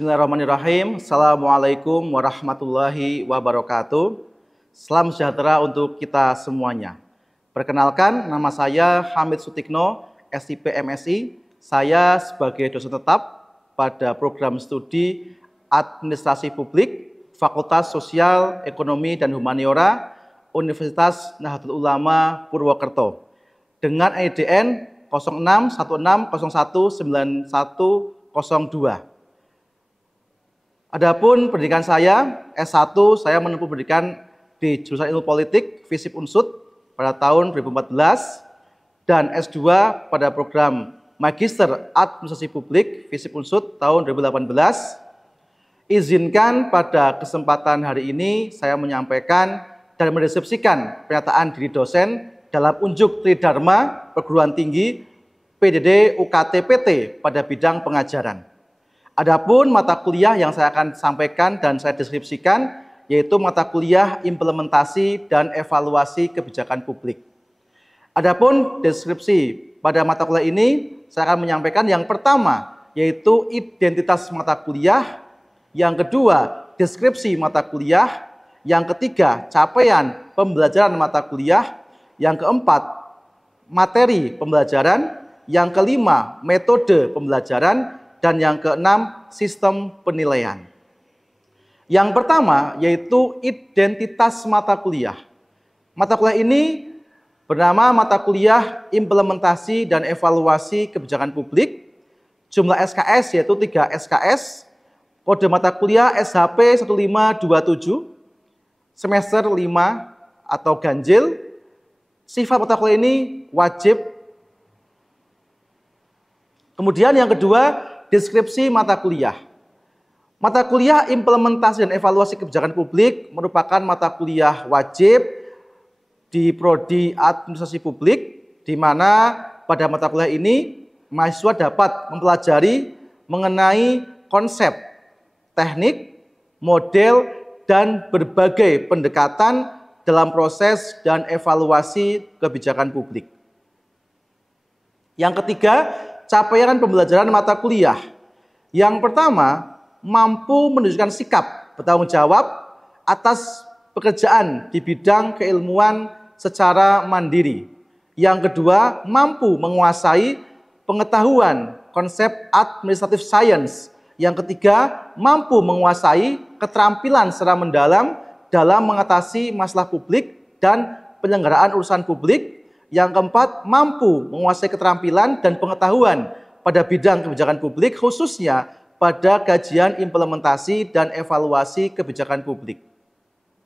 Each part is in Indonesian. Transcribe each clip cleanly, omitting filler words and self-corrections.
Bismillahirrahmanirrahim. Assalamualaikum warahmatullahi wabarakatuh. Salam sejahtera untuk kita semuanya. Perkenalkan, nama saya Hamid Sutikno, SIP MSI. Saya sebagai dosen tetap pada program studi Administrasi Publik, Fakultas Sosial, Ekonomi, dan Humaniora, Universitas Nahdlatul Ulama Purwokerto. Dengan IDN 0616019102. Adapun pendidikan saya, S1 saya menempuh pendidikan di jurusan Ilmu Politik, FISIP Unsud pada tahun 2014 dan S2 pada program Magister Administrasi Publik, FISIP Unsud tahun 2018. Izinkan pada kesempatan hari ini saya menyampaikan dan mendeskripsikan pernyataan diri dosen dalam unjuk Tridharma Perguruan Tinggi PDD UKT PT pada bidang pengajaran. Adapun mata kuliah yang saya akan sampaikan dan saya deskripsikan yaitu mata kuliah implementasi dan evaluasi kebijakan publik. Adapun deskripsi pada mata kuliah ini saya akan menyampaikan yang pertama yaitu identitas mata kuliah, yang kedua deskripsi mata kuliah, yang ketiga capaian pembelajaran mata kuliah, yang keempat materi pembelajaran, yang kelima metode pembelajaran, dan yang keenam, sistem penilaian. Yang pertama yaitu identitas mata kuliah. Mata kuliah ini bernama mata kuliah implementasi dan evaluasi kebijakan publik. Jumlah SKS yaitu 3 SKS. Kode mata kuliah SHP 1527, semester 5 atau ganjil. Sifat mata kuliah ini wajib. Kemudian yang kedua, deskripsi mata kuliah. Mata kuliah implementasi dan evaluasi kebijakan publik merupakan mata kuliah wajib di Prodi Administrasi Publik, di mana pada mata kuliah ini mahasiswa dapat mempelajari mengenai konsep, teknik, model, dan berbagai pendekatan dalam proses dan evaluasi kebijakan publik. Yang ketiga, capaian pembelajaran mata kuliah. Yang pertama, mampu menunjukkan sikap bertanggung jawab atas pekerjaan di bidang keilmuan secara mandiri. Yang kedua, mampu menguasai pengetahuan konsep administrative science. Yang ketiga, mampu menguasai keterampilan secara mendalam dalam mengatasi masalah publik dan penyelenggaraan urusan publik. Yang keempat, mampu menguasai keterampilan dan pengetahuan pada bidang kebijakan publik, khususnya pada kajian implementasi dan evaluasi kebijakan publik.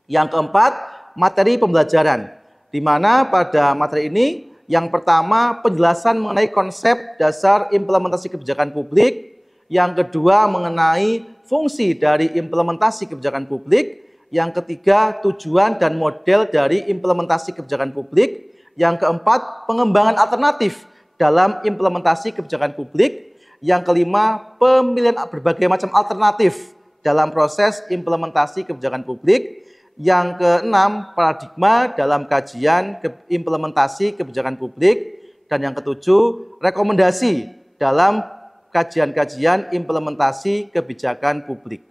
Yang keempat, materi pembelajaran, di mana pada materi ini yang pertama penjelasan mengenai konsep dasar implementasi kebijakan publik, yang kedua mengenai fungsi dari implementasi kebijakan publik, yang ketiga tujuan dan model dari implementasi kebijakan publik, yang keempat, pengembangan alternatif dalam implementasi kebijakan publik. Yang kelima, pemilihan berbagai macam alternatif dalam proses implementasi kebijakan publik. Yang keenam, paradigma dalam kajian implementasi kebijakan publik. Dan yang ketujuh, rekomendasi dalam kajian-kajian implementasi kebijakan publik.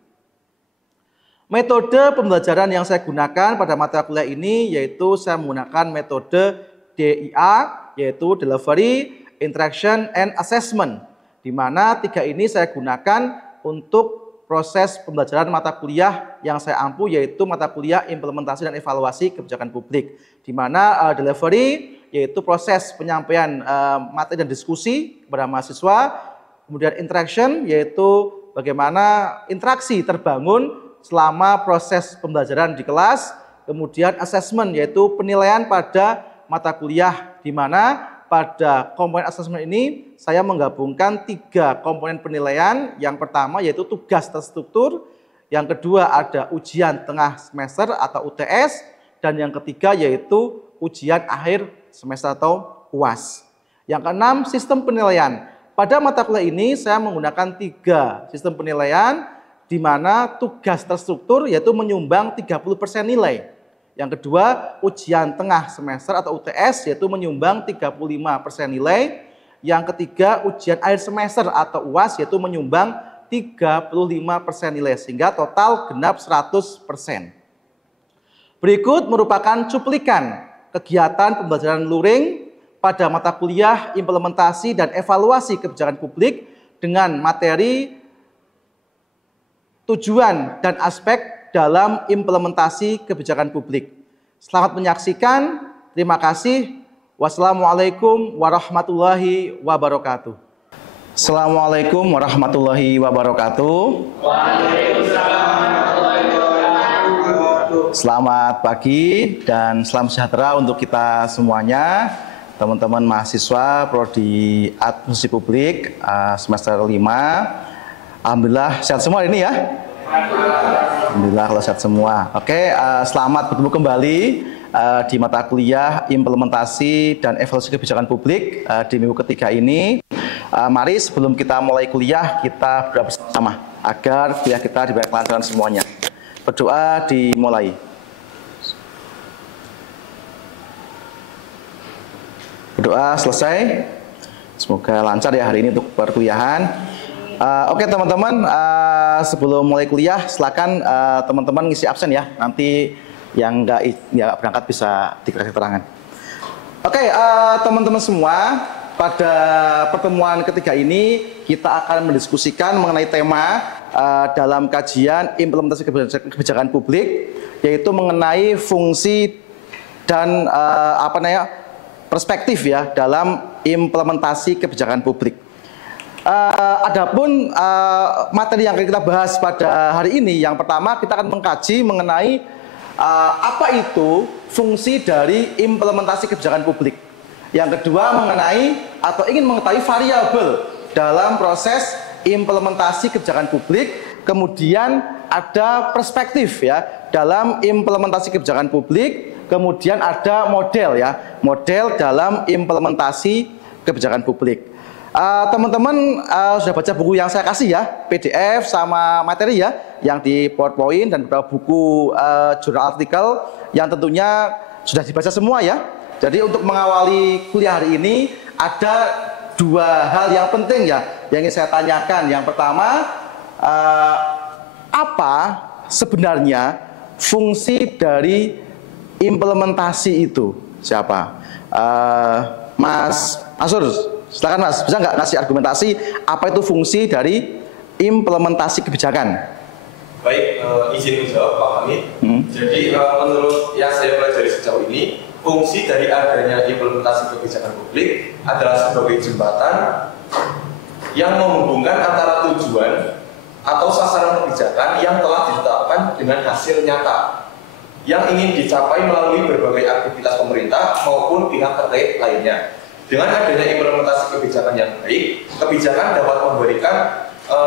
Metode pembelajaran yang saya gunakan pada mata kuliah ini yaitu saya menggunakan metode DIA, yaitu Delivery, Interaction, and Assessment, di mana tiga ini saya gunakan untuk proses pembelajaran mata kuliah yang saya ampu, yaitu mata kuliah implementasi dan evaluasi kebijakan publik, di mana Delivery yaitu proses penyampaian materi dan diskusi kepada mahasiswa, kemudian Interaction yaitu bagaimana interaksi terbangun selama proses pembelajaran di kelas, kemudian Assessment yaitu penilaian pada mata kuliah, di mana pada komponen asesmen ini saya menggabungkan 3 komponen penilaian. Yang pertama yaitu tugas terstruktur, yang kedua ada ujian tengah semester atau UTS, dan yang ketiga yaitu ujian akhir semester atau UAS. Yang keenam, sistem penilaian. Pada mata kuliah ini saya menggunakan 3 sistem penilaian, di mana tugas terstruktur yaitu menyumbang 30% nilai. Yang kedua, ujian tengah semester atau UTS yaitu menyumbang 35% nilai. Yang ketiga, ujian akhir semester atau UAS yaitu menyumbang 35% nilai, sehingga total genap 100%. Berikut merupakan cuplikan kegiatan pembelajaran luring pada mata kuliah implementasi dan evaluasi kebijakan publik dengan materi tujuan dan aspek dalam implementasi kebijakan publik. Selamat menyaksikan. Terima kasih. Wassalamualaikum warahmatullahi wabarakatuh. Assalamualaikum warahmatullahi wabarakatuh. Waalaikumsalam warahmatullahi wabarakatuh. Selamat pagi dan salam sejahtera untuk kita semuanya, teman-teman mahasiswa Prodi Administrasi Publik semester 5. Alhamdulillah sehat semua ini ya. Alhamdulillah kalau sehat semua. Oke, selamat bertemu kembali di mata kuliah implementasi dan evaluasi kebijakan publik di minggu ketiga ini. Mari sebelum kita mulai kuliah kita berdoa bersama agar kuliah kita diberi kelancaran semuanya. Berdoa dimulai. Berdoa selesai. Semoga lancar ya hari ini untuk perkuliahan. Oke teman-teman, sebelum mulai kuliah silakan teman-teman ngisi absen ya. Nanti yang nggak berangkat bisa dikasih keterangan. Oke, teman-teman semua, pada pertemuan ketiga ini kita akan mendiskusikan mengenai tema dalam kajian implementasi kebijakan publik, yaitu mengenai fungsi dan perspektif ya dalam implementasi kebijakan publik. Adapun materi yang akan kita bahas pada hari ini, yang pertama kita akan mengkaji mengenai apa itu fungsi dari implementasi kebijakan publik. Yang kedua mengenai atau ingin mengetahui variabel dalam proses implementasi kebijakan publik. Kemudian ada perspektif ya dalam implementasi kebijakan publik. Kemudian ada model ya, model dalam implementasi kebijakan publik. Teman-teman sudah baca buku yang saya kasih ya, PDF sama materi ya, yang di PowerPoint dan beberapa buku jurnal artikel yang tentunya sudah dibaca semua ya. Jadi untuk mengawali kuliah hari ini ada dua hal yang penting ya yang ingin saya tanyakan. Yang pertama, apa sebenarnya fungsi dari implementasi itu? Siapa? Mas Asur, silakan Mas, bisa nggak ngasih argumentasi apa itu fungsi dari implementasi kebijakan? Baik, izin menjawab Pak Hamid. Jadi menurut yang saya pelajari sejauh ini, fungsi dari adanya implementasi kebijakan publik adalah sebagai jembatan yang menghubungkan antara tujuan atau sasaran kebijakan yang telah ditetapkan dengan hasil nyata yang ingin dicapai melalui berbagai aktivitas pemerintah maupun pihak terkait lainnya. Dengan adanya implementasi kebijakan yang baik, kebijakan dapat memberikan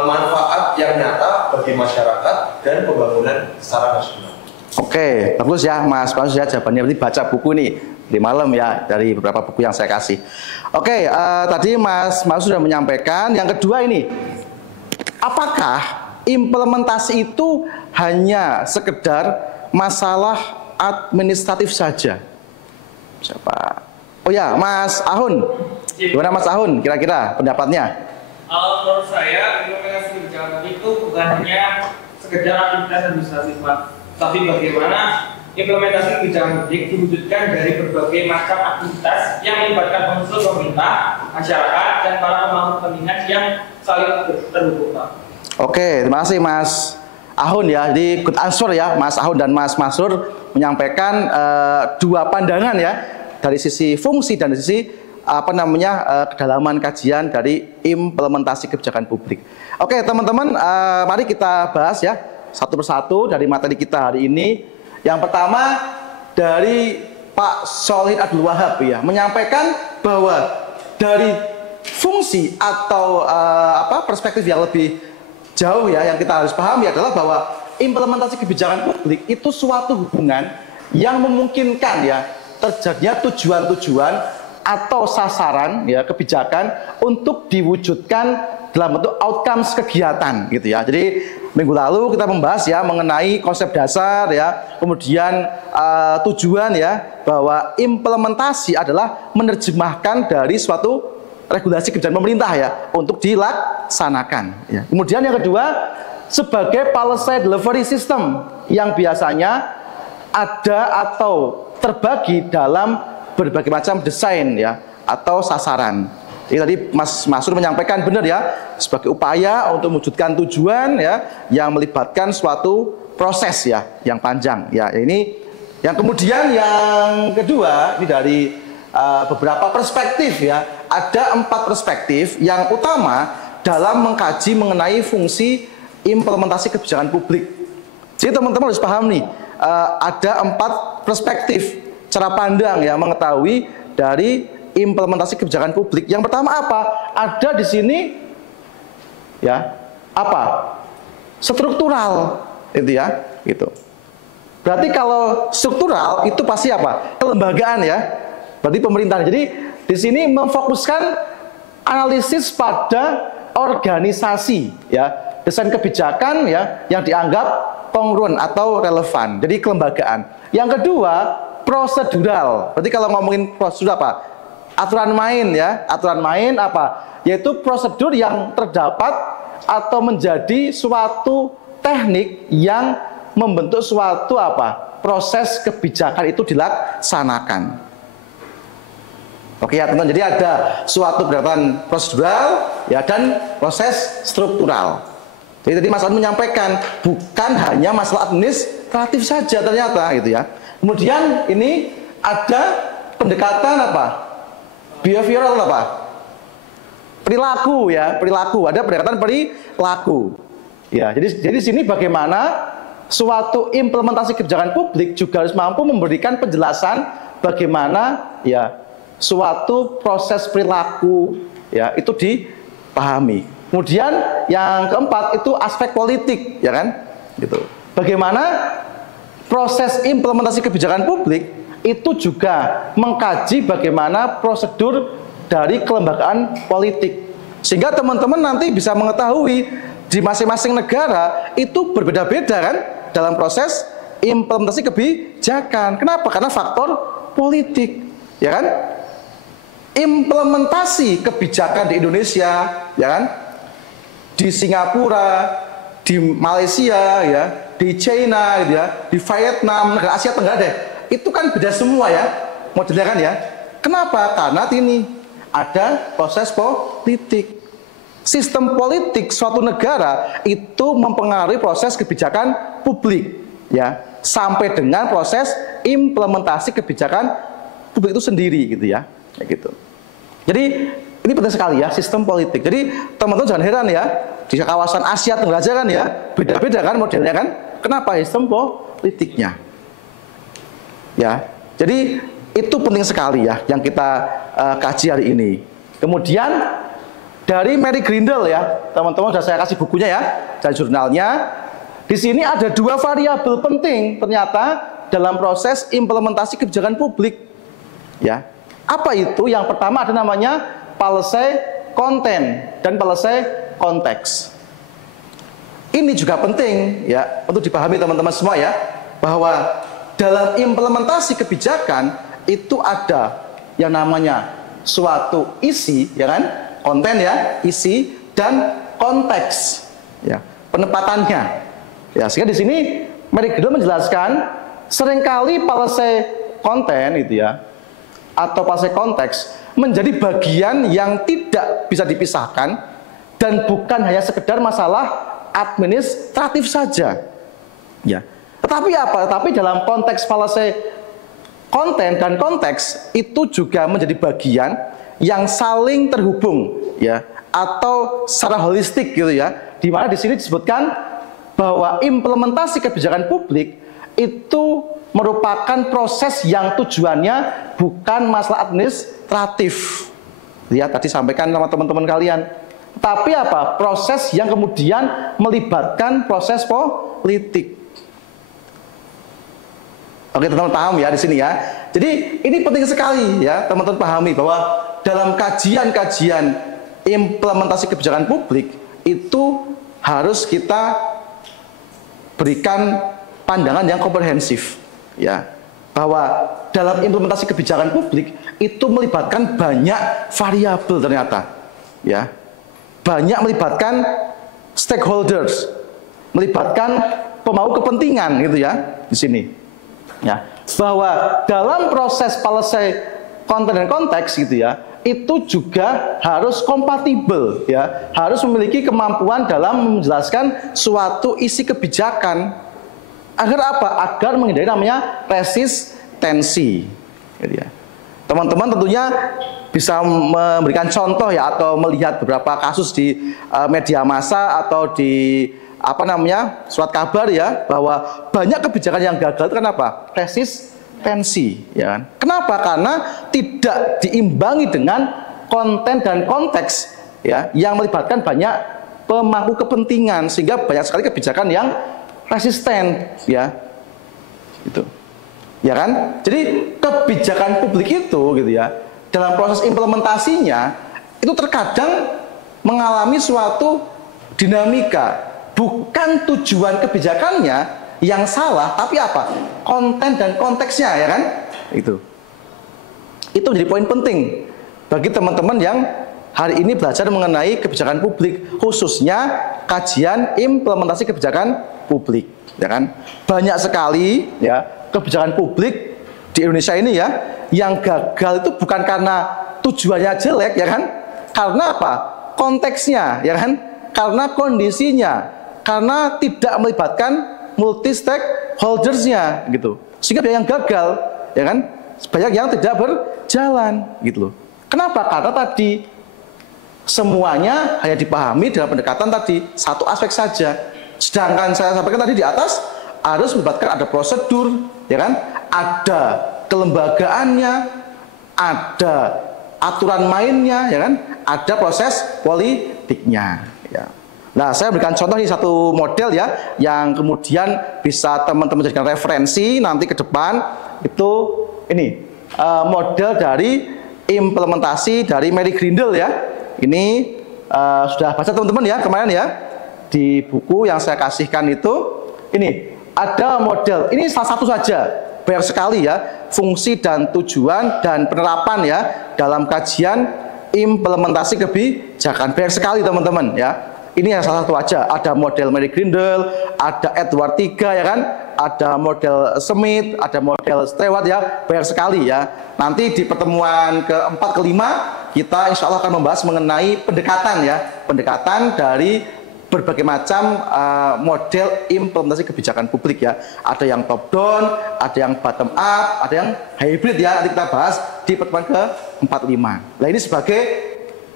manfaat yang nyata bagi masyarakat dan pembangunan secara nasional. Oke, bagus ya Mas Paus ya jawabannya. Berarti baca buku nih di malam ya dari beberapa buku yang saya kasih. Oke, tadi Mas sudah menyampaikan. Yang kedua ini, apakah implementasi itu hanya sekedar masalah administratif saja? Siapa? Oh ya, Mas Ahun. Gimana Mas Ahun? Kira-kira pendapatnya? Menurut saya, implementasi kebijakan itu bukan hanya sekedar aktivitas administratif, Pak. Tapi bagaimana implementasi kebijakan publik diwujudkan dari berbagai macam aktivitas yang melibatkan unsur pemerintah, masyarakat, dan para pemangku kepentingan yang saling terhubung, Pak. Oke, terima kasih Mas Ahun ya. Jadi good answer ya, Mas Ahun dan Mas Masur menyampaikan dua pandangan ya dari sisi fungsi dan dari sisi kedalaman kajian dari implementasi kebijakan publik. Oke teman-teman, mari kita bahas ya satu persatu dari materi kita hari ini. Yang pertama dari Pak Sholhin Abdul Wahab ya, menyampaikan bahwa dari fungsi atau perspektif yang lebih jauh ya yang kita harus pahami adalah bahwa implementasi kebijakan publik itu suatu hubungan yang memungkinkan ya terjadinya tujuan-tujuan atau sasaran ya kebijakan untuk diwujudkan dalam bentuk outcomes kegiatan gitu ya. Jadi minggu lalu kita membahas ya mengenai konsep dasar ya, kemudian tujuan ya, bahwa implementasi adalah menerjemahkan dari suatu regulasi kebijakan pemerintah ya untuk dilaksanakan. Ya. Kemudian yang kedua, sebagai policy delivery system yang biasanya ada atau terbagi dalam berbagai macam desain ya atau sasaran. Jadi tadi Mas Masur menyampaikan benar ya, sebagai upaya untuk mewujudkan tujuan ya yang melibatkan suatu proses ya yang panjang ya. Ini yang kemudian yang kedua ini dari beberapa perspektif ya. Ada 4 perspektif yang utama dalam mengkaji mengenai fungsi implementasi kebijakan publik. Jadi teman-teman harus paham nih, ada 4 perspektif cara pandang ya mengetahui dari implementasi kebijakan publik. Yang pertama apa? Ada di sini ya apa? Struktural itu ya, gitu. Berarti kalau struktural itu pasti apa? Kelembagaan ya. Berarti pemerintahan. Jadi di sini memfokuskan analisis pada organisasi ya, desain kebijakan ya yang dianggap kongruen atau relevan. Jadi kelembagaan. Yang kedua, prosedural. Berarti kalau ngomongin prosedur apa? Aturan main ya, aturan main apa? Yaitu prosedur yang terdapat atau menjadi suatu teknik yang membentuk suatu apa? Proses kebijakan itu dilaksanakan. Oke ya teman-teman, jadi ada suatu pendekatan prosedural ya dan proses struktural. Jadi tadi Mas An menyampaikan bukan hanya masalah administratif saja ternyata gitu ya. Kemudian ini ada pendekatan apa? Behavioral apa? Perilaku ya, perilaku. Ada pendekatan perilaku. Ya, jadi sini bagaimana suatu implementasi kebijakan publik juga harus mampu memberikan penjelasan bagaimana ya suatu proses perilaku ya itu dipahami. Kemudian yang keempat itu aspek politik, ya kan? Gitu. Bagaimana proses implementasi kebijakan publik itu juga mengkaji bagaimana prosedur dari kelembagaan politik. Sehingga teman-teman nanti bisa mengetahui di masing-masing negara itu berbeda-beda kan dalam proses implementasi kebijakan. Kenapa? Karena faktor politik, ya kan? Implementasi kebijakan di Indonesia, ya kan? Di Singapura, di Malaysia, ya, di China, gitu ya, di Vietnam, negara Asia Tenggara deh. Itu kan beda semua ya, modelnya kan ya. Kenapa? Karena ini ada proses politik. Sistem politik suatu negara itu mempengaruhi proses kebijakan publik, ya, sampai dengan proses implementasi kebijakan publik itu sendiri, gitu ya, kayak gitu. Jadi ini penting sekali ya, sistem politik. Jadi teman-teman jangan heran ya, di kawasan Asia Tenggara aja kan ya, beda-beda kan modelnya kan. Kenapa? Sistem politiknya. Ya, jadi itu penting sekali ya yang kita kaji hari ini. Kemudian dari Mary Grindle ya, teman-teman sudah saya kasih bukunya ya, dari jurnalnya. Di sini ada 2 variabel penting ternyata dalam proses implementasi kebijakan publik. Ya, apa itu? Yang pertama ada namanya policy content dan policy konteks. Ini juga penting ya untuk dipahami teman-teman semua ya, bahwa dalam implementasi kebijakan itu ada yang namanya suatu isi, ya kan, konten ya, isi dan konteks, ya, penempatannya. Ya, sehingga di sini Mary Grindle menjelaskan seringkali policy konten itu ya, atau policy konteks menjadi bagian yang tidak bisa dipisahkan dan bukan hanya sekedar masalah administratif saja. Ya. Tetapi apa? Tetapi dalam konteks policy konten dan konteks itu juga menjadi bagian yang saling terhubung ya, atau secara holistik gitu ya. Di mana di sini disebutkan bahwa implementasi kebijakan publik itu merupakan proses yang tujuannya bukan masalah administratif. Ya, tadi sampaikan sama teman-teman kalian. Tapi apa? Proses yang kemudian melibatkan proses politik. Oke, teman-teman paham ya di sini ya. Jadi ini penting sekali ya teman-teman pahami bahwa dalam kajian-kajian implementasi kebijakan publik itu harus kita berikan pandangan yang komprehensif ya. bahwa dalam implementasi kebijakan publik itu melibatkan banyak variabel ternyata, ya, banyak melibatkan stakeholders, melibatkan pemangku kepentingan gitu ya di sini, ya, bahwa dalam proses policy konten dan konteks gitu ya, itu juga harus kompatibel, ya, harus memiliki kemampuan dalam menjelaskan suatu isi kebijakan. Agar apa? Agar menghindari namanya resistensi. Gitu ya. Teman-teman tentunya bisa memberikan contoh ya, atau melihat beberapa kasus di media massa atau di surat kabar ya, bahwa banyak kebijakan yang gagal itu kenapa? Resistensi, ya kan? Kenapa? Karena tidak diimbangi dengan konten dan konteks ya, yang melibatkan banyak pemangku kepentingan, sehingga banyak sekali kebijakan yang resisten, ya, itu, ya kan? Jadi kebijakan publik itu, gitu ya, dalam proses implementasinya itu terkadang mengalami suatu dinamika, bukan tujuan kebijakannya yang salah, tapi apa? Konten dan konteksnya, ya kan? Itu menjadi poin penting bagi teman-teman yang hari ini belajar mengenai kebijakan publik, khususnya kajian implementasi kebijakan publik, ya kan? Banyak sekali ya kebijakan publik di Indonesia ini ya yang gagal itu bukan karena tujuannya jelek, ya kan? Karena apa? Konteksnya, ya kan? Karena kondisinya, karena tidak melibatkan multi stakeholdersnya gitu. Sehingga banyak yang gagal, ya kan? Banyak yang tidak berjalan gitu loh. Kenapa? Karena tadi semuanya hanya dipahami dalam pendekatan tadi satu aspek saja. Sedangkan saya sampaikan tadi di atas harus melibatkan ada prosedur, ya kan? Ada kelembagaannya, ada aturan mainnya, ya kan? Ada proses politiknya, ya. Nah, saya berikan contoh ini satu model ya, yang kemudian bisa teman-teman jadikan referensi nanti ke depan. Itu ini model dari implementasi dari Mary Grindle ya. Ini sudah baca teman-teman ya kemarin ya. Di buku yang saya kasihkan itu, ini ada model, ini salah satu saja, banyak sekali ya, fungsi dan tujuan dan penerapan ya dalam kajian implementasi kebijakan, banyak sekali teman-teman ya. Ini yang salah satu aja, ada model Mary Grindle, ada Edward III ya kan, ada model Smith, ada model Stewart ya, banyak sekali ya. Nanti di pertemuan keempat kelima kita insya Allah akan membahas mengenai pendekatan ya, pendekatan dari berbagai macam model implementasi kebijakan publik ya. Ada yang top down, ada yang bottom up, ada yang hybrid ya. Nanti kita bahas di pertemuan ke-45. Nah, ini sebagai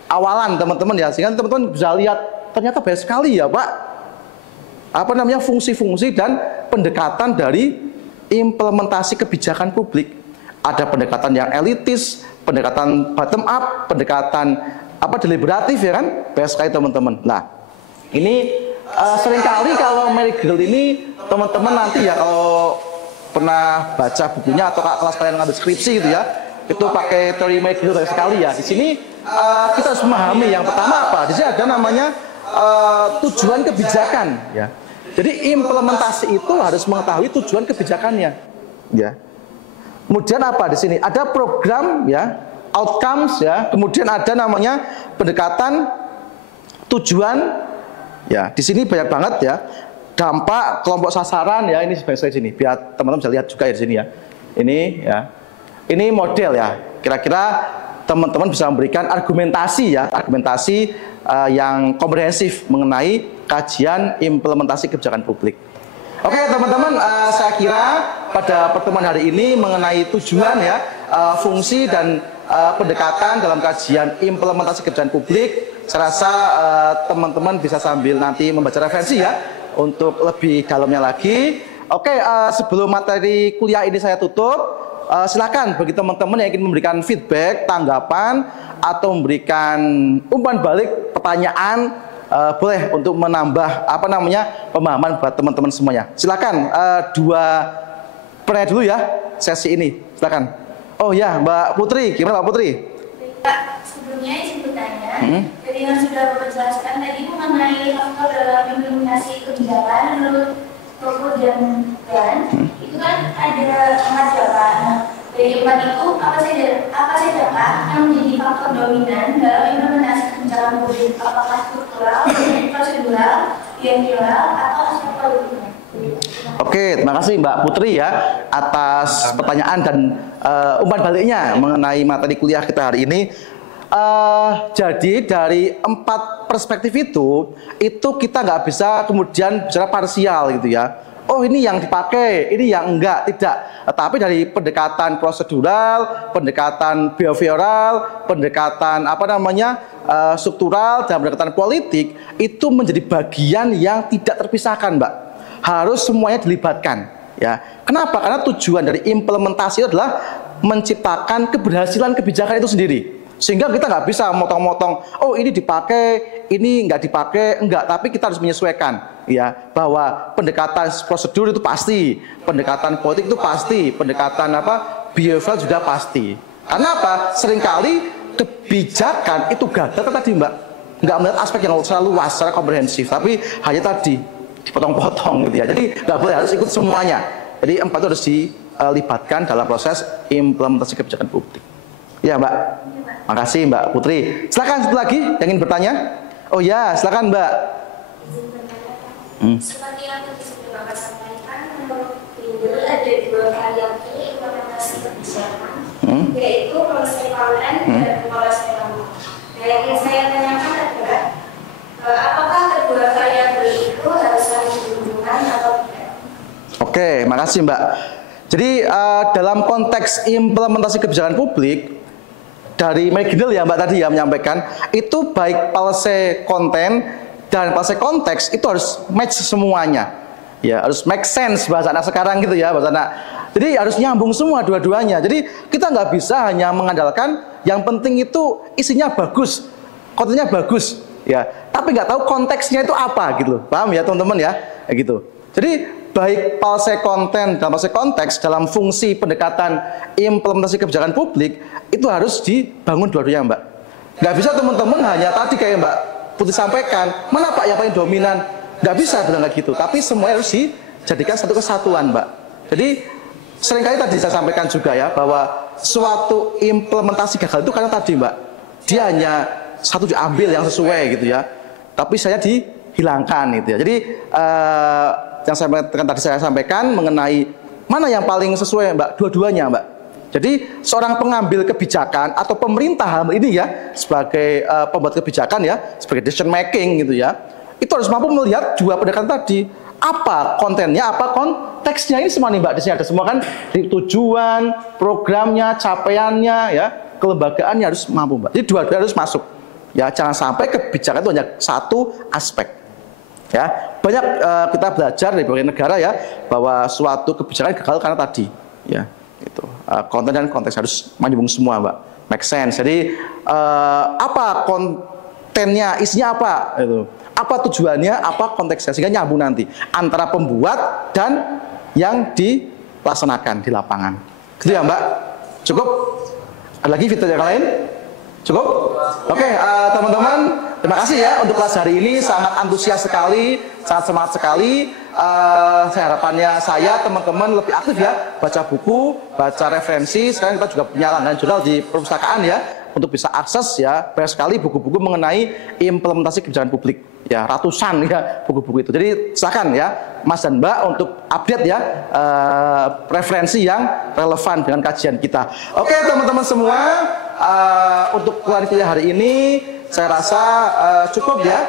awalan teman-teman ya, sehingga teman-teman bisa lihat ternyata banyak sekali ya Pak, fungsi-fungsi dan pendekatan dari implementasi kebijakan publik. Ada pendekatan yang elitis, pendekatan bottom up, pendekatan deliberatif ya kan, banyak sekali teman-teman. Nah, ini seringkali kalau Mary Grindle ini teman-teman nanti ya kalau pernah baca bukunya atau kelas kalian ngambil skripsi gitu ya, itu pakai teori Mary Grindle sekali ya. Di sini kita harus memahami yang pertama apa? Di sini ada namanya tujuan kebijakan ya. Jadi implementasi itu harus mengetahui tujuan kebijakannya ya. Kemudian apa di sini? Ada program ya, outcomes ya. Kemudian ada namanya pendekatan tujuan. Ya, di sini banyak banget ya, dampak kelompok sasaran ya, ini sebagai sini biar teman-teman bisa lihat juga ya di sini ya. Ini ya. Ini model ya. Kira-kira teman-teman bisa memberikan argumentasi ya, argumentasi yang komprehensif mengenai kajian implementasi kebijakan publik. Oke, teman-teman, saya kira pada pertemuan hari ini mengenai tujuan ya, fungsi dan pendekatan dalam kajian implementasi kebijakan publik. Saya rasa teman-teman bisa sambil nanti membaca referensi ya untuk lebih dalamnya lagi. Oke, sebelum materi kuliah ini saya tutup, silakan bagi teman-teman yang ingin memberikan feedback, tanggapan, atau memberikan umpan balik, pertanyaan, boleh untuk menambah pemahaman buat teman-teman semuanya. Silakan dua penanya dulu ya sesi ini. Silakan. Oh ya, Mbak Putri, gimana Mbak Putri? Pak, sebelumnya izin bertanya, jadi yang sudah Bapak jelaskan tadi mengenai faktor dalam implementasi kebijakan menurut Toko dan itu kan ada pengajaran Dari 4 itu, apa sajakah yang menjadi faktor dominan dalam implementasi kebijakan publik? Apakah struktural, prosedural, behavioral, atau aspek politiknya? Oke, terima kasih Mbak Putri ya atas pertanyaan dan umpan baliknya mengenai materi kuliah kita hari ini. Jadi dari 4 perspektif itu kita nggak bisa kemudian bicara parsial gitu ya. Oh ini yang dipakai, ini yang enggak, tidak. Tapi dari pendekatan prosedural, pendekatan behavioral, pendekatan struktural dan pendekatan politik itu menjadi bagian yang tidak terpisahkan, Mbak. Harus semuanya dilibatkan. Ya, kenapa? Karena tujuan dari implementasi adalah menciptakan keberhasilan kebijakan itu sendiri. Sehingga kita nggak bisa motong-motong, oh ini dipakai, ini nggak dipakai, enggak. Tapi kita harus menyesuaikan, ya, bahwa pendekatan prosedur itu pasti, pendekatan politik itu pasti, pendekatan behavioral juga pasti. Karena apa? Seringkali kebijakan itu gagal tadi, Mbak, nggak melihat aspek yang secara luas, secara komprehensif, tapi hanya tadi dipotong-potong gitu ya. Jadi nggak boleh, harus ikut semuanya. Jadi 4 itu harus dilibatkan dalam proses implementasi kebijakan publik. Ya Mbak, makasih Mbak Putri. Silakan satu lagi yang ingin bertanya. Oh ya, silakan Mbak. Seperti yang tadi sudah Bapak sampaikan, menurut Pinjol ada 2 variabel implementasi kebijakan, yaitu policy konten dan policy lalu. Nah, yang ingin saya tanyakan adalah, apakah kedua variabel itu harus saling berhubungan atau tidak? Oke, makasih Mbak. Jadi dalam konteks implementasi kebijakan publik, dari McGill ya Mbak tadi ya menyampaikan, itu baik policy konten dan policy konteks itu harus match semuanya. Ya, harus make sense bahasa anak sekarang gitu ya, bahasa anak. Jadi harus nyambung semua dua-duanya. Jadi kita nggak bisa hanya mengandalkan yang penting itu isinya bagus, kontennya bagus, ya. Tapi nggak tahu konteksnya itu apa gitu. Paham ya teman-teman ya? Kayak gitu. Jadi baik policy konten dan policy konteks dalam fungsi pendekatan implementasi kebijakan publik itu harus dibangun dua-duanya Mbak. Nggak bisa teman-teman hanya tadi kayak Mbak Putri sampaikan, mana Pak yang paling dominan? Nggak bisa bilang kayak gitu, tapi semuanya harus dijadikan satu kesatuan Mbak. Jadi seringkali tadi saya sampaikan juga ya, bahwa suatu implementasi gagal itu karena tadi Mbak, dia hanya satu diambil yang sesuai gitu ya, tapi saya dihilangkan gitu ya. Jadi yang tadi saya sampaikan mengenai mana yang paling sesuai Mbak, dua-duanya Mbak. Jadi seorang pengambil kebijakan atau pemerintah ini ya, sebagai pembuat kebijakan ya, sebagai decision making gitu ya, itu harus mampu melihat dua pendekatan tadi. Apa kontennya, apa konteksnya, ini semua nih Mbak, di sini ada semua kan, tujuan, programnya, capaiannya ya, kelembagaannya harus mampu Mbak. Jadi dua-dua harus masuk. Ya, jangan sampai kebijakan itu hanya satu aspek. Ya, banyak kita belajar dari berbagai negara ya, bahwa suatu kebijakan gagal karena tadi ya. Itu konten dan konteks harus menyambung semua Mbak, make sense. Jadi apa kontennya, isinya apa itu, apa tujuannya, apa konteksnya, sehingga nyambung nanti antara pembuat dan yang dilaksanakan di lapangan. Gitu ya Mbak, cukup? Ada lagi fitur yang lain? Cukup? Oke, teman-teman, terima kasih ya untuk kelas hari ini, sangat antusias sekali, sangat semangat sekali. Saya harapannya teman-teman lebih aktif ya, baca buku, baca referensi. Sekarang kita juga punya langganan jurnal di perpustakaan ya, untuk bisa akses ya, banyak sekali buku-buku mengenai implementasi kebijakan publik ya, ratusan ya buku-buku itu. Jadi silakan ya Mas dan Mbak untuk update ya referensi yang relevan dengan kajian kita. Oke teman-teman semua, untuk kuliah hari ini saya rasa cukup ya.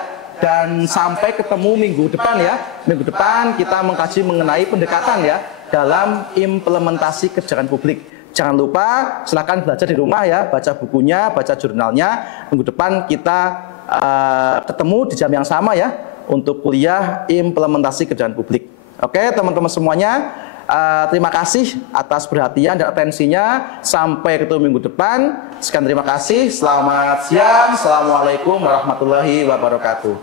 Dan sampai ketemu minggu depan ya. Minggu depan kita mengkaji mengenai pendekatan ya dalam implementasi kebijakan publik. Jangan lupa silakan belajar di rumah ya, baca bukunya, baca jurnalnya. Minggu depan kita ketemu di jam yang sama ya untuk kuliah implementasi kebijakan publik. Oke teman-teman semuanya, terima kasih atas perhatian dan atensinya. Sampai ketemu minggu depan. Sekian terima kasih. Selamat siang. Assalamualaikum warahmatullahi wabarakatuh.